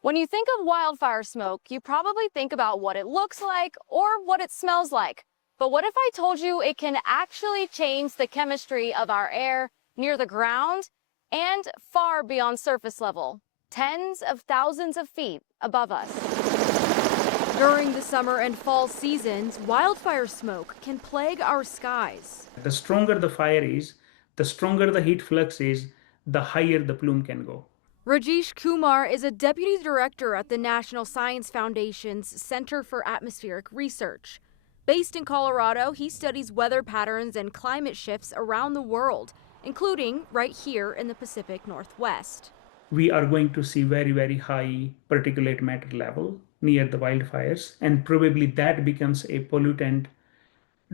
When you think of wildfire smoke, you probably think about what it looks like or what it smells like. But what if I told you it can actually change the chemistry of our air near the ground and far beyond surface level, tens of thousands of feet above us? During the summer and fall seasons, wildfire smoke can plague our skies. The stronger the fire is, the stronger the heat flux is, the higher the plume can go. Rajesh Kumar is a deputy director at the National Science Foundation's Center for Atmospheric Research. Based in Colorado, he studies weather patterns and climate shifts around the world, including right here in the Pacific Northwest. We are going to see very, very high particulate matter level near the wildfires, and probably that becomes a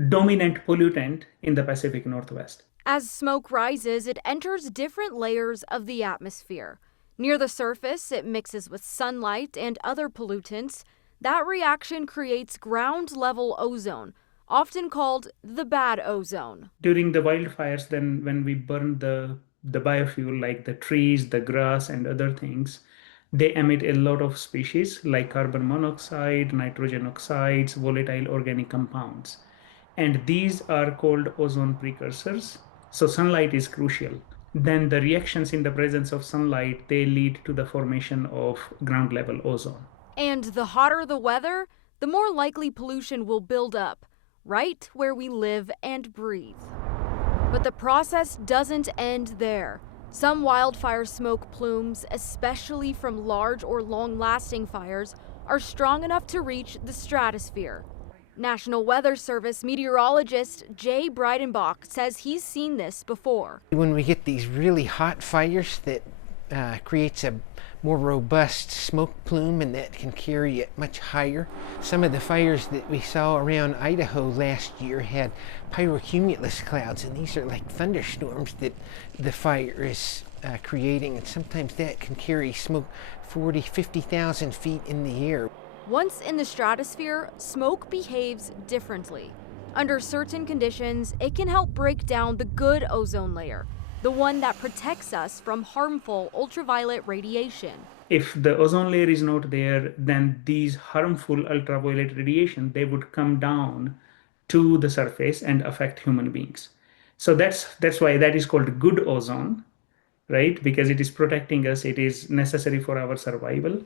dominant pollutant in the Pacific Northwest. As smoke rises, it enters different layers of the atmosphere. Near the surface, it mixes with sunlight and other pollutants. That reaction creates ground-level ozone, often called the bad ozone. During the wildfires, then when we burn the biofuel like the trees, the grass, and other things, they emit a lot of species like carbon monoxide, nitrogen oxides, volatile organic compounds. And these are called ozone precursors. So sunlight is crucial. Then the reactions in the presence of sunlight, they lead to the formation of ground level ozone. And the hotter the weather, the more likely pollution will build up, right where we live and breathe. But the process doesn't end there. Some wildfire smoke plumes, especially from large or long-lasting fires, are strong enough to reach the stratosphere. National Weather Service meteorologist Jay Breidenbach says he's seen this before. When we get these really hot fires, that creates a more robust smoke plume, and that can carry it much higher. Some of the fires that we saw around Idaho last year had pyrocumulus clouds, and these are like thunderstorms that the fire is creating, and sometimes that can carry smoke 40, 50,000 feet in the air. Once in the stratosphere, smoke behaves differently. Under certain conditions, it can help break down the good ozone layer, the one that protects us from harmful ultraviolet radiation. If the ozone layer is not there, then these harmful ultraviolet radiation, they would come down to the surface and affect human beings. So that's why that is called good ozone, right? Because it is protecting us, it is necessary for our survival.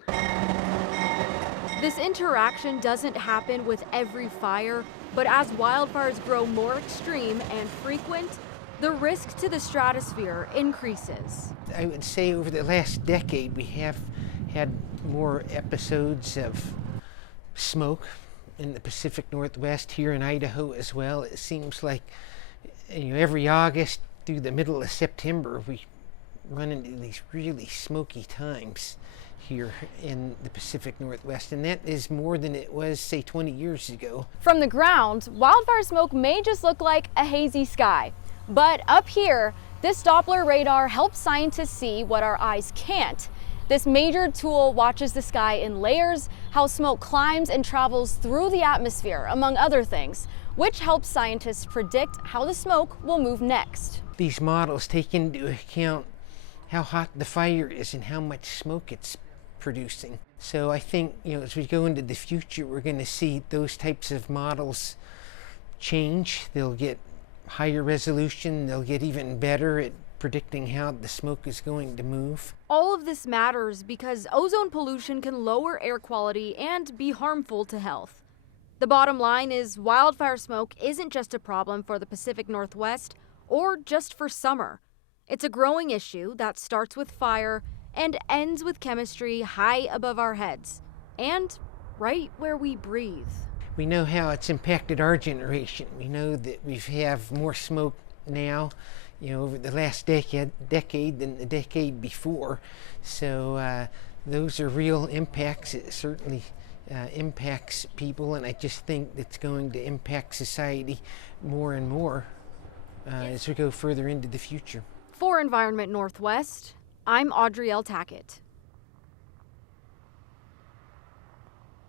This interaction doesn't happen with every fire, but as wildfires grow more extreme and frequent, the risk to the stratosphere increases. I would say over the last decade we have had more episodes of smoke in the Pacific Northwest, here in Idaho as well. It seems like every August through the middle of September we run into these really smoky times here in the Pacific Northwest, and that is more than it was, say, 20 years ago. From the ground, wildfire smoke may just look like a hazy sky. But up here, this Doppler radar helps scientists see what our eyes can't. This major tool watches the sky in layers, how smoke climbs and travels through the atmosphere, among other things, which helps scientists predict how the smoke will move next. These models take into account how hot the fire is and how much smoke it's producing. So I think, as we go into the future, we're going to see those types of models change. They'll get higher resolution, they'll get even better at predicting how the smoke is going to move. All of this matters because ozone pollution can lower air quality and be harmful to health. The bottom line is wildfire smoke isn't just a problem for the Pacific Northwest or just for summer. It's a growing issue that starts with fire and ends with chemistry high above our heads and right where we breathe. We know how it's impacted our generation. We know that we have more smoke now, over the last decade than the decade before. So those are real impacts. It certainly impacts people, and I just think it's going to impact society more and more as we go further into the future. For Environment Northwest, I'm Audrey L. Tackett.